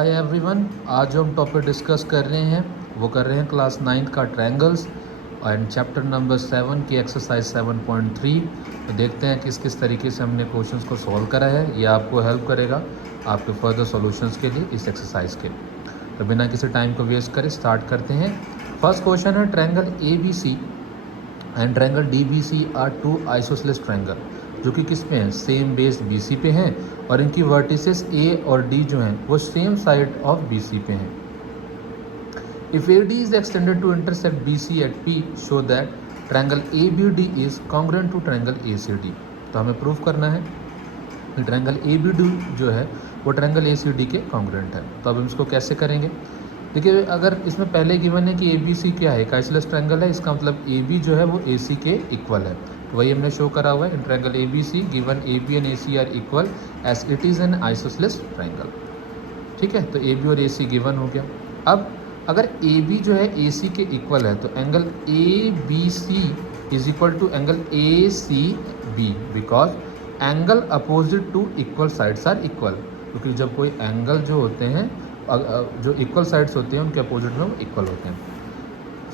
Hi everyone, आज जो हम टॉपिक डिस्कस कर रहे हैं वो कर रहे हैं क्लास 9 का ट्रायंगल्स एंड चैप्टर नंबर 7 की एक्सरसाइज 7.3। तो देखते हैं किस तरीके से हमने क्वेश्चंस को सॉल्व करा है। ये आपको हेल्प करेगा आपके फर्दर सॉल्यूशंस के लिए इस एक्सरसाइज के। तो बिना किसी टाइम को वेस्ट करें स्टार्ट करते हैं। फर्स्ट क्वेश्चन है, triangle ABC and triangle DBC are two isosceles triangle, जो कि किस पे हैं, सेम बेस BC पे हैं और इनकी वर्टिसेस A और D जो हैं वो सेम साइड ऑफ BC पे हैं। If AD is extended to intersect BC at P, show that triangle ABD is congruent to triangle ACD। तो हमें प्रूफ करना है कि ट्रायंगल ABD जो है वो ट्रायंगल ACD के कॉन्ग्रुएंट है। तो अब हम इसको कैसे करेंगे? देखिए, अगर इसमें पहले गिवन है कि ABC क्या है, एक आइसोसेलेस ट्रायंगल है, इसका मतलब AB जो है वो AC के इक्वल है। तो वही हमने शो करा हुआ है in triangle ABC given AB and AC are equal as it is an isosceles triangle. ठीक है, तो AB और AC गिवन हो गया। अब अगर AB जो है AC के इक्वल है तो angle ABC is equal to angle ACB, because angle opposite to equal sides are equal. क्योंकि जब कोई एंगल जो होते हैं, जो इक्वल साइड्स होते हैं उनके अपोजिट में वो इक्वल होते हैं।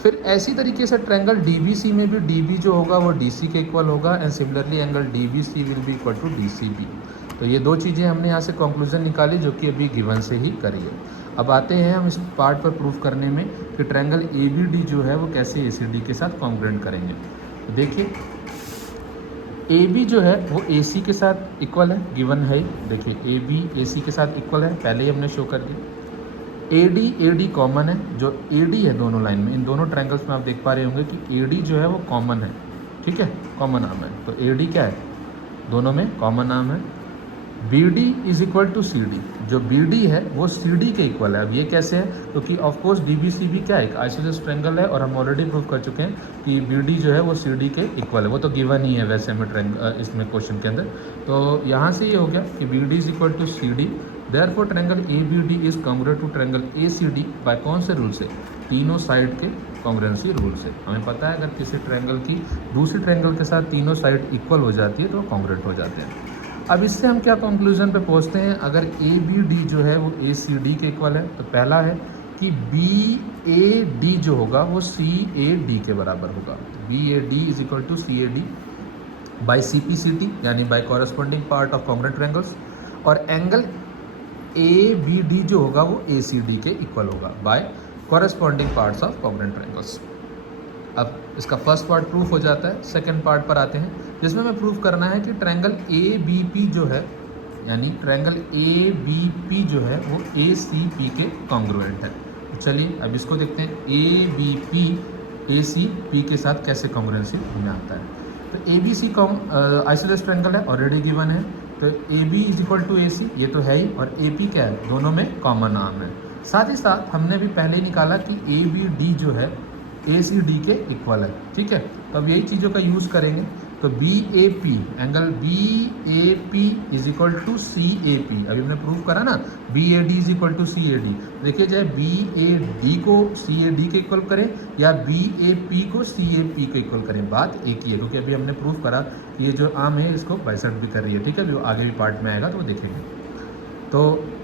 फिर ऐसी तरीके से ट्रायंगल DBC में भी DB जो होगा वो DC के इक्वल होगा and similarly angle DBC will be equal to DCB। तो ये दो चीज़ें हमने यहाँ से कंक्लूजन निकाली जो कि अभी गिवन से ही करी है। अब आते हैं हम इस पार्ट पर प्रूफ करने में कि ट्रायंगल ABD जो है वो कैसे ACD के साथ कॉन्ग्रुएंट करेंगे। तो देखिए, AB जो है वो AC के साथ इक्वल है, गिवन है। देखिए AB AC के साथ इक्वल है, पहले ही हमने शो कर दिया। AD कॉमन है, जो AD है दोनों लाइन में, इन दोनों ट्रायंगल्स में आप देख पा रहे होंगे कि AD जो है वो कॉमन है। ठीक है, कॉमन आर्म है, तो AD क्या है, दोनों में कॉमन आर्म है। BD is equal to CD, जो BD है वो CD के इक्वल है। अब ये कैसे है, क्योंकि ऑफकोर्स DBC भी क्या है, एक आइसोसेलेस ट्रायंगल है और हम ऑलरेडी प्रूव कर चुके हैं कि BD जो है वो CD के इक्वल है। वो तो गिवन ही है वैसे हमें ट्रायंगल इसमें क्वेश्चन के अंदर। तो यहाँ से ये हो गया कि BD is equal to CD, therefore triangle ABD is congruent to triangle ACD by कौन से रूल से, तीनों साइड के कॉन्ग्रुएंसी रूल से। हमें पता है अगर किसी ट्रायंगल की दूसरी ट्रायंगल के साथ तीनों साइड इक्वल हो जाती है तो वो कॉन्ग्रुएंट हो जाते हैं। अब इससे हम क्या कंक्लूजन पे पहुंचते हैं, अगर ABD जो है वो ACD के इक्वल है तो पहला है कि BAD जो होगा वो CAD के बराबर होगा। BAD is equal to CAD by CPCT, यानी by corresponding part of congruent triangles. और एंगल ABD जो होगा वो ACD के इक्वल होगा by corresponding parts of congruent triangles. अब इसका फर्स्ट पार्ट प्रूफ हो जाता है। सेकंड पार्ट पर आते हैं जिसमें हमें प्रूफ करना है कि ट्रायंगल ABP जो है, यानी ट्रायंगल ABP जो है वो ACP के कॉन्ग्रुएंट है। तो चलिए अब इसको देखते हैं, ABP ACP के साथ कैसे कॉन्ग्रुएंसी में आता है। तो ABC आइसोसेलेस ट्रायंगल है, ऑलरेडी गिवन है, तो AB is equal to AC, ये तो है ही, और AP क्या है, दोनों में कॉमन आर्म है। साथ ही साथ हमने भी पहले ही निकाला कि ABD जो है ACD के इक्वल है। ठीक है, तो अब यही चीज़ों का यूज़ करेंगे। तो BAP, angle BAP is equal to CAP, अभी हमने प्रूव करा ना, BAD is equal to CAD। देखिए, चाहे BAD को CAD के इक्वल करें या BAP को CAP के इक्वल करें, बात एक ही है, क्योंकि अभी हमने प्रूव करा कि ये जो आर्म है इसको बाइसेक्ट भी कर रही है। ठीक है, अभी आगे भी पार्ट में आएगा तो वो देखेंगे। तो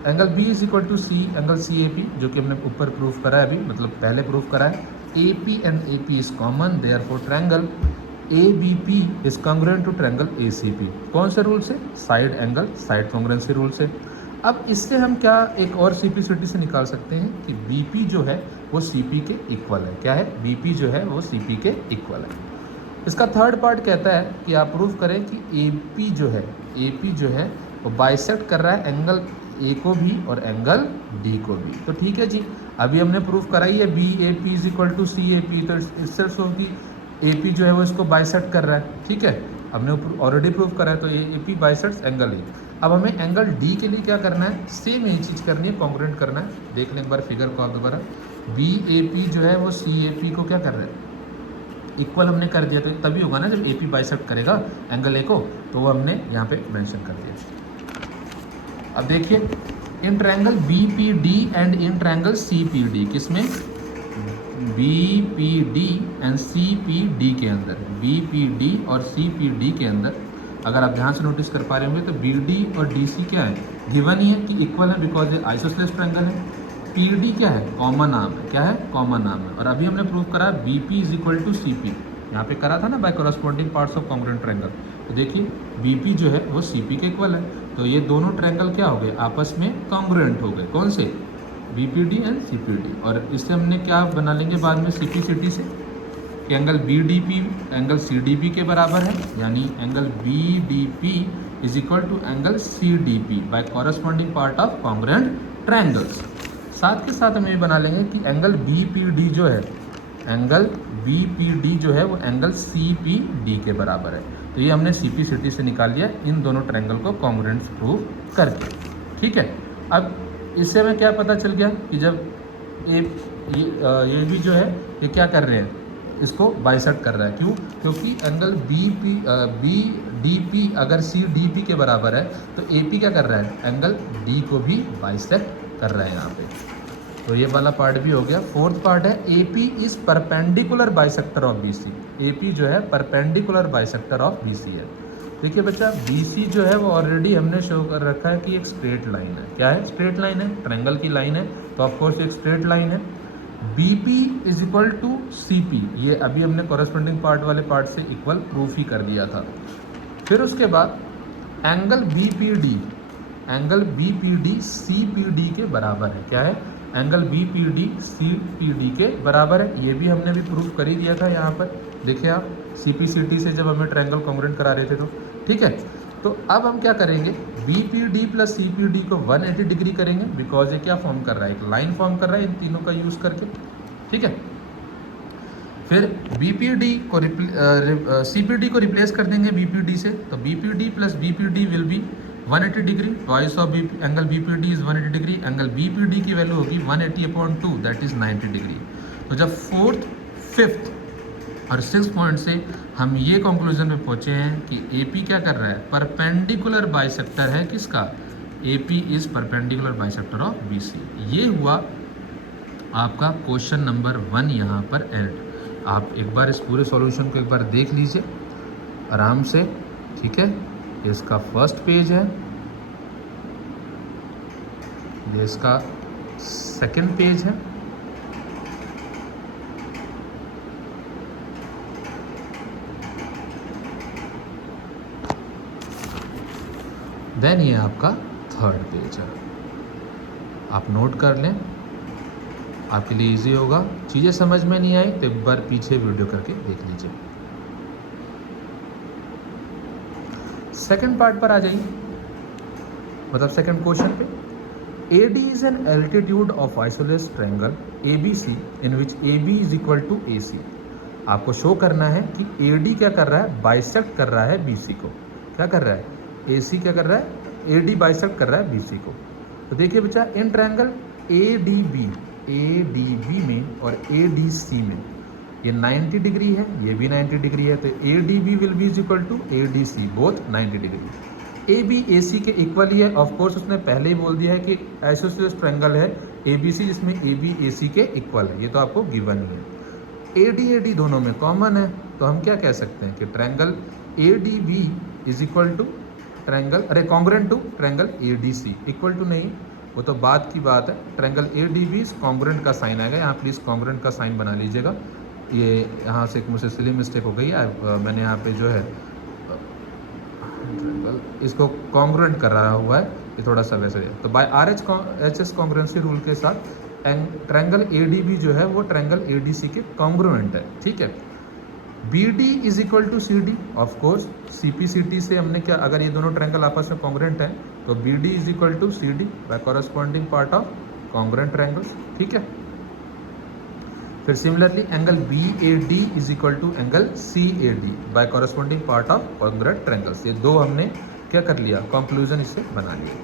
angle B is equal to angle CAP, जो कि हमने ऊपर प्रूफ करा है, अभी मतलब पहले प्रूफ करा है। AP and AP is common, therefore triangle ABP is congruent to triangle ACP। कौन से रूल से, side angle side congruency rule से। अब इससे हम क्या एक और CPCT से निकाल सकते हैं कि BP जो है वो CP के इक्वल है। क्या है, BP जो है वो CP के इक्वल है। इसका थर्ड पार्ट कहता है कि आप प्रूफ करें कि AP जो है वो बाइसेक्ट कर रहा है एंगल A को भी और एंगल D को भी। तो ठीक है जी, अभी हमने प्रूफ कराई है BAP is equal to CAP, तो इससे सो कि AP जो है वो इसको बाइसेक्ट कर रहा है। ठीक है, हमने ऑलरेडी प्रूफ करा है, तो AP बाइसेक्ट्स एंगल A। अब हमें एंगल D के लिए क्या करना है, सेम यही चीज़ करनी है, कॉन्ग्रुएंट करना है। देख लें एक बार फिगर को आप दोबारा, BAP जो है वो CAP को क्या कर रहा है, इक्वल हमने कर दिया। तो तभी होगा ना जब AP बाइसेक्ट करेगा एंगल A को, तो वो हमने यहाँ पे मेंशन कर दिया। अब देखिए, in triangle BPD and in triangle CPD, किसमें, BPD एंड CPD के अंदर, BPD और CPD के अंदर अगर आप ध्यान से नोटिस कर पा रहे होंगे तो BD और DC क्या है, गिवन ही है कि इक्वल है बिकॉज ये आइसोसेलेस ट्रायंगल है। पी डी क्या है, कॉमन नाम है, क्या है, कॉमन नाम है। और अभी हमने प्रूव करा B P is equal to C P, यहाँ पे करा था ना by corresponding parts of congruent triangle. तो देखिए बी पी जो है वो सी पी के इक्वल है, तो ये दोनों ट्रायंगल क्या हो गए, आपस में कॉन्ग्रुएंट हो गए। कौन से, B P D and C P D. और इससे हमने क्या बना लेंगे बाद में सी पी सी टी से, कि angle B D P angle C D P के बराबर है, यानी angle B D P is equal to angle C D P by corresponding part of congruent triangles. साथ के साथ हम ये बना लेंगे कि एंगल बी पी डी जो है, एंगल बी पी डी जो है वो एंगल सी पी डी के बराबर है। तो ये हमने सी पी सी टी से निकाल लिया इन दोनों ट्रायंगल को कॉन्ग्रुएंट प्रूव करके। ठीक है, अब इससे हमें क्या पता चल गया कि जब ये भी जो है ये क्या कर रहे हैं, इसको बाइसेक्ट कर रहा है। क्यों, क्योंकि एंगल बी डी पी अगर सी डी पी के बराबर है तो ए पी क्या कर रहा है, एंगल डी को भी बाइसेक्ट कर रहा है यहाँ पे। तो ये वाला पार्ट भी हो गया। फोर्थ पार्ट है A P is perpendicular bisector of B C. A P जो है perpendicular bisector of B C है। देखिए बच्चा, बी सी जो है वो ऑलरेडी हमने शो कर रखा है कि एक स्ट्रेट लाइन है। क्या है, स्ट्रेट लाइन है, ट्रायंगल की लाइन है, तो ऑफकोर्स एक स्ट्रेट लाइन है। B P is equal to C P, ये अभी हमने कॉरस्पॉन्डिंग पार्ट वाले पार्ट से इक्वल प्रूफ ही कर दिया था। फिर उसके बाद angle B P D, angle B P D C P D के बराबर है। क्या है, angle B P D C P D के बराबर है। ये भी हमने भी प्रूफ कर ही दिया था यहाँ पर, देखिए आप सी पी सी टी से जब हमें ट्रायंगल कॉन्ग्रुएंट करा रहे थे तो। ठीक है, तो अब हम क्या करेंगे, B P D plus C P D को 180 डिग्री करेंगे, बिकॉज ये क्या फॉर्म कर रहा है, एक लाइन फॉर्म कर रहा है इन तीनों का यूज़ करके। ठीक है, फिर बी पी डी को सी पी डी को रिप्लेस कर देंगे बी पी डी से, तो B P D plus B P D will be 180 degree, twice of angle B P D is 180 degree. Angle B P D की value होगी 180/2, that is 90 degree. तो जब fourth, fifth और six point से हम ये कंक्लूजन पे पहुंचे हैं कि ए पी क्या कर रहा है, परपेंडिकुलर बाइसेक्टर है किसका, A P is perpendicular bisector of B C. ये हुआ आपका क्वेश्चन नंबर 1 यहाँ पर एंड। आप एक बार इस पूरे सॉल्यूशन को एक बार देख लीजिए आराम से। ठीक है, ये इसका फर्स्ट पेज है, ये इसका सेकंड पेज है, देन ये आपका थर्ड पेज है। आप नोट कर लें, आपके लिए इजी होगा। चीज़ें समझ में नहीं आई तो एक बार पीछे वीडियो करके देख लीजिए। सेकंड पार्ट पर आ जाइए, मतलब सेकंड क्वेश्चन पे। AD is an altitude of isosceles triangle ABC in which AB is equal to AC। आपको शो करना है कि AD क्या कर रहा है, बाइसेक्ट कर रहा है BC को। क्या कर रहा है, AC क्या कर रहा है, AD बाइसेक्ट कर रहा है BC को। तो देखिए बच्चा, इन ट्रायंगल ADB में और ADC में ये 90 डिग्री है, ये भी 90 डिग्री है, तो ADB will be is equal to ADC, both 90 degree. AB AC के इक्वल ही है। ऑफ कोर्स उसने पहले ही बोल दिया है कि आइसोसेलेस ट्रायंगल है ABC जिसमें AB AC के इक्वल है, ये तो आपको गिवन ही है। AD दोनों में कॉमन है, तो हम क्या कह सकते हैं कि triangle ADB is equal to triangle, अरे congruent to triangle ADC। Equal to नहीं, वो तो बात की बात है। ट्रायंगल ADB कॉन्ग्रुएंट का साइन आएगा, यहाँ प्लीज़ कॉन्ग्रुएंट का साइन बना लीजिएगा। ये यहाँ से एक मुझसे सिली मिस्टेक हो गई है, मैंने यहाँ पे जो है इसको कॉन्ग्रुएंट कर रहा हुआ है, ये थोड़ा सा वैसे है। तो बाय RHS कॉन्ग्रुएंसी रूल के साथ ट्रायंगल ADB जो है वो ट्रायंगल ADC के कॉन्ग्रुएंट है। ठीक है, BD is equal to CD, of course CPCT से हमने क्या, अगर ये दोनों ट्रायंगल आपस में कॉन्ग्रुएंट हैं तो BD is equal to CD by corresponding part of congruent triangles. ठीक है, फिर similarly angle BAD is equal to angle CAD by corresponding part of congruent triangles. ये दो हमने क्या कर लिया, कंक्लूजन इससे बना लिया।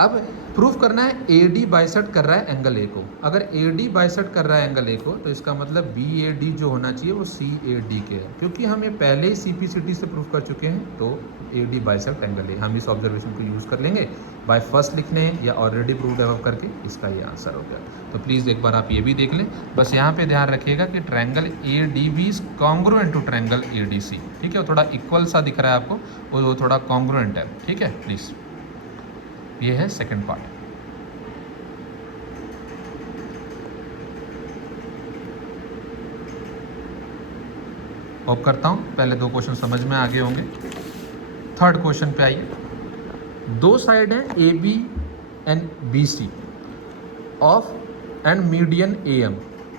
अब प्रूफ करना है AD बाइसेक्ट कर रहा है एंगल A को। अगर AD बाइसेक्ट कर रहा है एंगल A को तो इसका मतलब BAD जो होना चाहिए वो CAD के है, क्योंकि हम ये पहले ही CPCT से प्रूफ कर चुके हैं। तो AD बाइसेक्ट एंगल A, हम इस ऑब्जर्वेशन को यूज़ कर लेंगे। बाय फर्स्ट लिखने हैं या ऑलरेडी प्रूव्ड है करके, इसका ये आंसर हो गया। तो प्लीज़ एक बार आप ये भी देख लें। बस यहाँ पे ध्यान रखिएगा कि triangle ADB is congruent to triangle ADC। ठीक है, वो थोड़ा इक्वल सा दिख रहा है आपको, वो थोड़ा कॉन्ग्रुएंट है। ठीक है, प्लीज़ ये है सेकंड पार्ट। होप करता हूँ पहले 2 क्वेश्चन समझ में आगे होंगे। थर्ड क्वेश्चन पे आइए। 2 साइड हैं A B and B C of and median A M.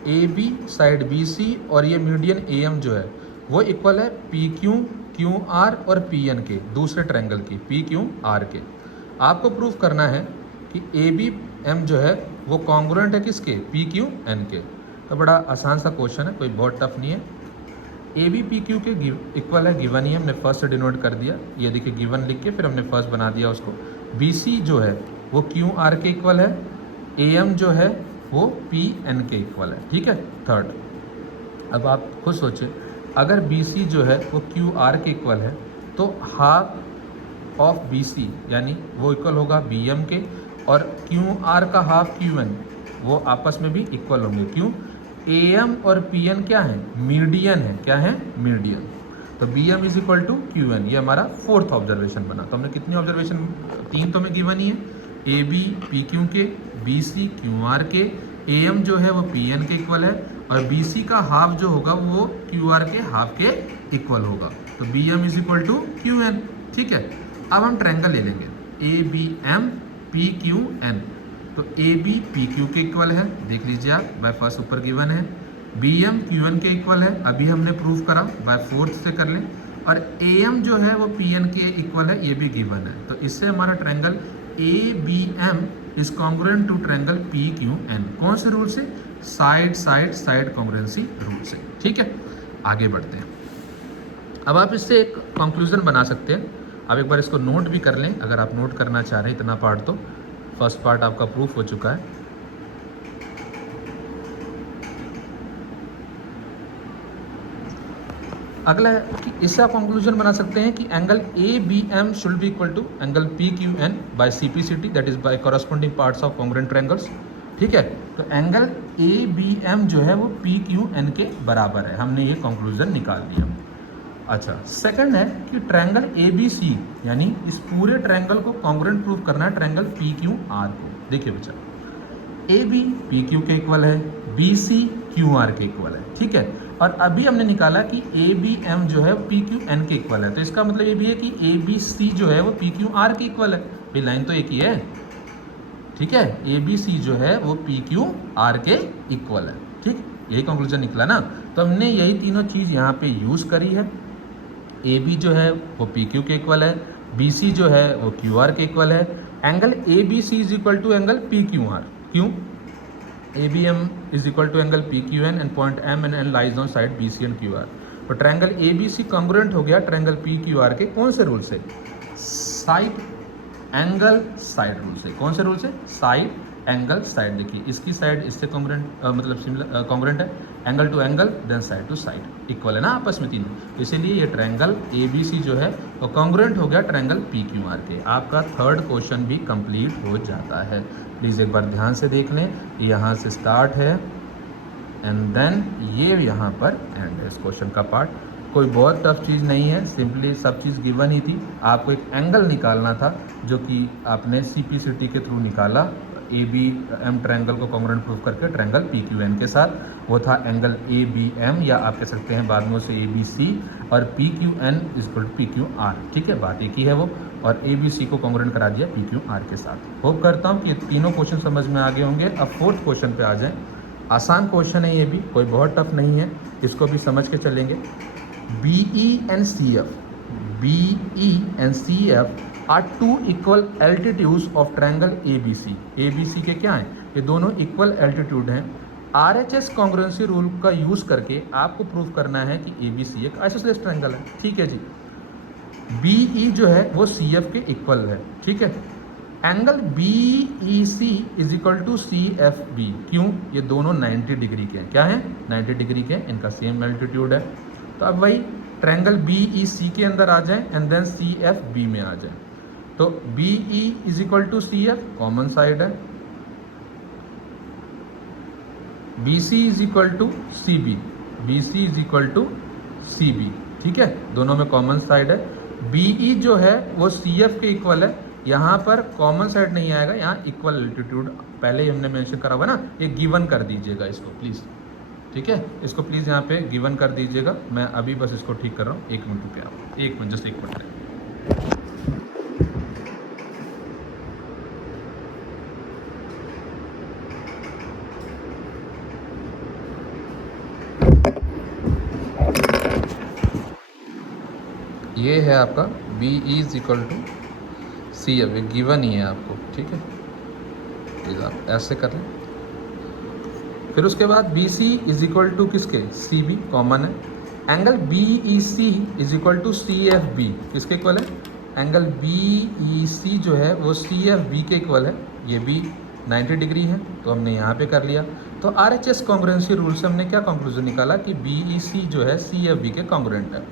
A B side B C और ये मीडियन ए एम जो है वो इक्वल है पी क्यू क्यू आर और पी एन के, दूसरे ट्रायंगल की पी क्यू आर के। आपको प्रूफ करना है कि ए बी एम जो है वो कॉन्ग्रुएंट है किसके, पी क्यू एन के। तो बड़ा आसान सा क्वेश्चन है, कोई बहुत टफ नहीं है। ए बी पी क्यू के इक्वल है, गिवन ही हमने फर्स्ट से डिनोट कर दिया, ये देखिए गिवन लिख के फिर हमने फर्स्ट बना दिया उसको। बी सी जो है वो क्यू आर के इक्वल है, ए एम जो है वो पी एन के इक्वल है, ठीक है। थर्ड, अब आप खुद सोचिए, अगर बी सी जो है वो क्यू आर के इक्वल है तो हाफ ऑफ बी सी यानी वो इक्वल होगा बी एम के, और क्यू आर का हाफ क्यू एन वो आपस में भी इक्वल होंगे। क्यों, ए एम और पी एन क्या है, मीडियन है। क्या है, मीडियन। तो B M is equal to Q N, ये हमारा फोर्थ ऑब्जर्वेशन बना। तो हमने कितनी ऑब्जर्वेशन, 3 तो हमें गिवन ही है, ए बी पी क्यू के, बी सी क्यू आर के, ए एम जो है वो पी एन के इक्वल है, और बी सी का हाफ जो होगा वो क्यू आर के हाफ के इक्वल होगा। तो B M is equal to Q N, ठीक है। अब हम ट्रायंगल ले लेंगे A B M P Q N. तो ए बी पी क्यू के इक्वल है, देख लीजिए आप, बाय फर्स्ट ऊपर गिवन है। बी एम क्यू एन के इक्वल है, अभी हमने प्रूफ करा, बाय फोर्थ से कर लें। और ए एम जो है वो पी एन के इक्वल है, ये भी गिवन है। तो इससे हमारा triangle A B M is congruent to triangle P Q N. कौन से रूल से, side side side congruency rule से, ठीक है। आगे बढ़ते हैं। अब आप इससे एक कंक्लूजन बना सकते हैं। आप एक बार इसको नोट भी कर लें, अगर आप नोट करना चाह रहे हैं इतना पार्ट। तो फर्स्ट पार्ट आपका प्रूफ हो चुका है। अगला है कि इससे आप कंक्लूजन बना सकते हैं कि angle A B M should be equal to angle P Q N by C P C T, that is by corresponding parts of congruent triangles, ठीक है। तो एंगल ए बी एम जो है वो पी क्यू एन के बराबर है, हमने ये कंक्लूजन निकाल दिया। अच्छा, सेकंड है कि ट्रायंगल ए बी सी यानी इस पूरे ट्रायंगल को कॉन्ग्रुएंट प्रूफ करना है ट्रायंगल पी क्यू आर को। देखिए बच्चा, ए बी पी क्यू के इक्वल है, बी सी क्यू आर के इक्वल है, ठीक है। और अभी हमने निकाला कि ए बी एम जो है पी क्यू एन के इक्वल है। तो इसका मतलब ये भी है कि ए बी सी जो है वो पी क्यू आर के इक्वल है। भाई लाइन तो एक ही है, ठीक है। ए बी सी जो है वो पी क्यू आर के इक्वल है, ठीक। यही कंक्लूजन निकला ना। तो हमने यही तीनों चीज़ यहाँ पे यूज़ करी है। ए बी जो है वो पी क्यू के इक्वल है, बी सी जो है वो क्यू आर के इक्वल है। Angle A B C is equal to angle P Q R. क्यों, A B M is equal to angle P Q N and point M and N lies on side B C and Q R. तो triangle A B C congruent हो गया triangle P Q R के कौन से rule से, side angle side rule से। कौन से रूल से, साइड एंगल साइड। देखिए इसकी साइड इससे कॉन्ग्रुएंट मतलब सिमिलर कॉन्ग्रुएंट है, angle to angle then side to side equal है ना आपस में तीनों। इसीलिए ये ट्रायंगल ए बी सी जो है वो कॉन्ग्रुएंट हो गया ट्रायंगल पी क्यू आर के। आपका थर्ड क्वेश्चन भी कंप्लीट हो जाता है। प्लीज़ एक बार ध्यान से देख लें, यहाँ से स्टार्ट है एंड देन ये यहाँ पर एंड है इस क्वेश्चन का पार्ट। कोई बहुत टफ चीज़ नहीं है, सिंपली सब चीज़ गिवन ही थी। आपको एक एंगल निकालना था जो कि आपने सी पी सी टी के थ्रू निकाला, ए बी एम ट्रायंगल को कॉन्ग्रुएंट प्रूफ करके ट्रायंगल पी क्यू एन के साथ। वो था एंगल ए बी एम, या आप कह सकते हैं बाद में उसे ए बी सी, और P Q N equal to P Q R, ठीक है। बात एक ही है वो, और ए बी सी को कॉन्ग्रुएंट करा दिया पी क्यू आर के साथ। होप करता हूँ कि तीनों क्वेश्चन समझ में आ गए होंगे। अब फोर्थ क्वेश्चन पे आ जाएं। आसान क्वेश्चन है ये भी, कोई बहुत टफ नहीं है, इसको भी समझ के चलेंगे। B E and C F, B E and C F are two equal altitudes of triangle A B C. A B C के क्या हैं, ये दोनों इक्वल एल्टीट्यूड हैं। R H S congruency rule का यूज़ करके आपको प्रूफ करना है कि ए बी सी एक आइसोसेलेस ट्रायंगल है, ठीक है जी। बी ई जो है वो सी एफ के इक्वल है, ठीक है। Angle B E C is equal to C F B. क्यों, ये दोनों 90 डिग्री के हैं। क्या है, 90 डिग्री के, इनका सेम एल्टीट्यूड है। तो अब वही ट्रायंगल बी ई सी के अंदर आ जाए and then C F B में आ जाए। तो B E is equal to C F, common side है। B C is equal to C B, B C is equal to C B, ठीक है, दोनों में कॉमन साइड है। बी ई जो है वो सी एफ के इक्वल है, यहाँ पर कॉमन साइड नहीं आएगा, यहाँ इक्वल एल्टीट्यूड पहले ही हमने मेंशन करा हुआ ना, ये गिवन कर दीजिएगा इसको प्लीज़, ठीक है। इसको प्लीज़ यहाँ पे गिवन कर दीजिएगा। मैं अभी बस इसको ठीक कर रहा हूँ, 1 मिनट पे आप, 1 मिनट, जस्ट 1 मिनट। ये है आपका बी इज इक्वल टू सी, अब गिवन ही है आपको, ठीक है। प्लीज़ आप ऐसे कर लें। फिर उसके बाद B C is equal to किसके, सी बी कॉमन है। Angle B E C is equal to C F B किसके इक्वल है, एंगल बी ई सी जो है वो सी एफ बी के इक्वल है। ये भी 90 डिग्री है, तो हमने यहाँ पे कर लिया। तो are H S congruency rule से हमने क्या कंक्लूजन निकाला कि बी ई सी जो है सी एफ बी के कॉन्ग्रुएंट है।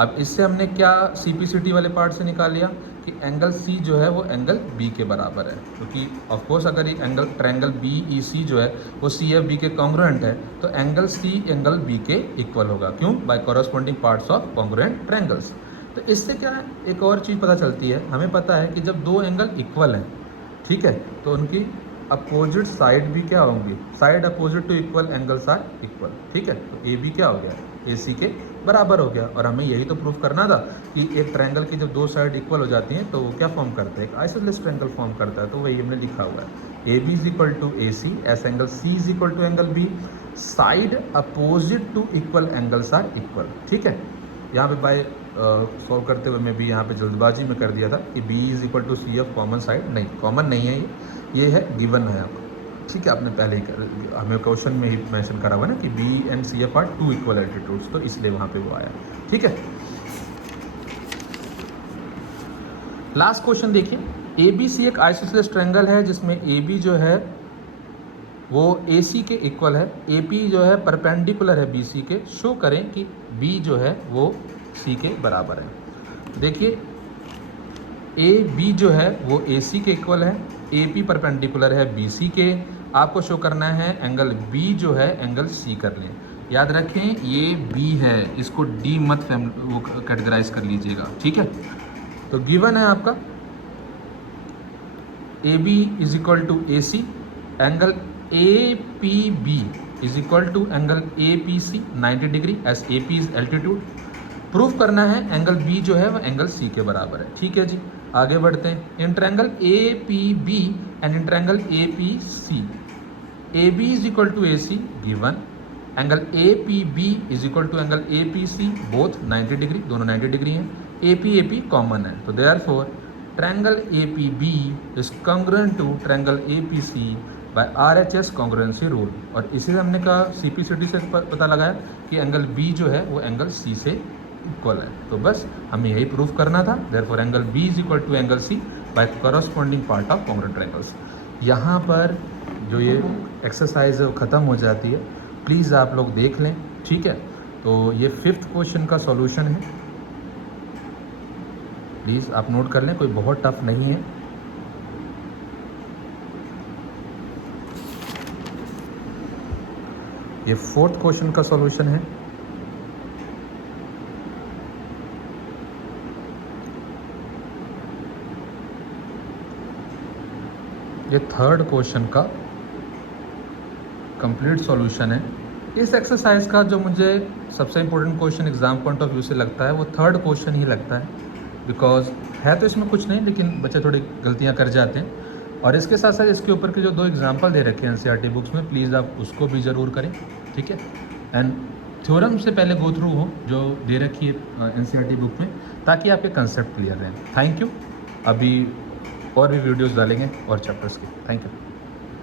अब इससे हमने क्या सी पी सी टी वाले पार्ट से निकाल लिया कि एंगल सी जो है वो एंगल बी के बराबर है, क्योंकि ऑफ कोर्स अगर ये angle triangle B E C जो है वो सी एफ बी के कॉन्ग्रुएंट है, तो एंगल सी एंगल बी के इक्वल होगा। क्यों, by corresponding parts of congruent triangles. तो इससे क्या है, एक और चीज़ पता चलती है, हमें पता है कि जब दो एंगल इक्वल हैं, ठीक है, तो उनकी अपोजिट साइड भी क्या होंगी, side opposite to equal angles are equal, ठीक है। तो ए बी क्या हो गया, ए सी के बराबर हो गया। और हमें यही तो प्रूफ करना था कि एक ट्रायंगल की जब दो साइड इक्वल हो जाती हैं तो वो क्या फॉर्म करता है, एक आइसोसेलेस ट्रायंगल फॉर्म करता है। तो वही हमने लिखा हुआ है, A B is equal to A C as angle C is equal to angle B, side opposite to equal angles are equal, ठीक है। यहाँ पे बाय सॉल्व करते हुए मैं भी यहाँ पे जल्दबाजी में कर दिया था कि B is equal to C F common side, नहीं कॉमन नहीं है, ये है गिवन है आपको, ठीक है। आपने पहले ही हमें क्वेश्चन में ही मेंशन करा हुआ ना कि B and C F are 2 equal altitudes, तो इसलिए वहाँ पे वो आया, ठीक है। लास्ट क्वेश्चन देखिए, ए बी सी एक आइसोसेलेस ट्रायंगल है जिसमें ए बी जो है वो ए सी के इक्वल है, ए पी जो है परपेंडिकुलर है बी सी के। शो करें कि बी जो है वो सी के बराबर है। देखिए ए बी जो है वो ए सी के इक्वल है, ए पी परपेंडिकुलर है बी सी के। आपको शो करना है एंगल बी जो है एंगल सी कर लें। याद रखें ये बी है, इसको डी मत वो कैटेगराइज कर लीजिएगा, ठीक है। तो गिवन है आपका A B is equal to A C, angle A P B is equal to angle A P C 90 degree, as A P is altitude. Proof करना है एंगल बी जो है वो एंगल सी के बराबर है, ठीक है जी। आगे बढ़ते हैं, in triangle A P B and in triangle A P C, A B is equal to A C given, angle A P B is equal to angle A P C both 90 degree, दोनों 90 degree हैं। A P common है, तो therefore triangle A P B is congruent to triangle A P C by R H S congruency rule. और इसे हमने कहा सी P C T से पता लगाया कि एंगल बी जो है वो एंगल सी से इक्वल है। तो बस हमें यही प्रूफ करना था, therefore angle B is equal to angle C by corresponding part of congruent triangles. यहाँ पर जो ये एक्सरसाइज है वो ख़त्म हो जाती है, प्लीज़ आप लोग देख लें, ठीक है। तो ये 5th क्वेश्चन का सॉल्यूशन है, प्लीज़ आप नोट कर लें, कोई बहुत टफ नहीं है। ये 4th क्वेश्चन का सॉल्यूशन है। ये 3rd क्वेश्चन का कंप्लीट सॉल्यूशन है। इस एक्सरसाइज का जो मुझे सबसे important question exam point of view से लगता है वो 3rd क्वेश्चन ही लगता है, बिकॉज है तो इसमें कुछ नहीं, लेकिन बच्चे थोड़ी गलतियां कर जाते हैं। और इसके साथ साथ इसके ऊपर के जो 2 एग्जाम्पल दे रखे हैं एनसीईआरटी बुक्स में, प्लीज़ आप उसको भी ज़रूर करें, ठीक है। एंड थ्योरम से पहले गो थ्रू हो जो दे रखी है एनसीईआरटी बुक में, ताकि आपके कंसेप्ट क्लियर रहें। Thank you. अभी और भी वीडियोस डालेंगे और चैप्टर्स के। Thank you.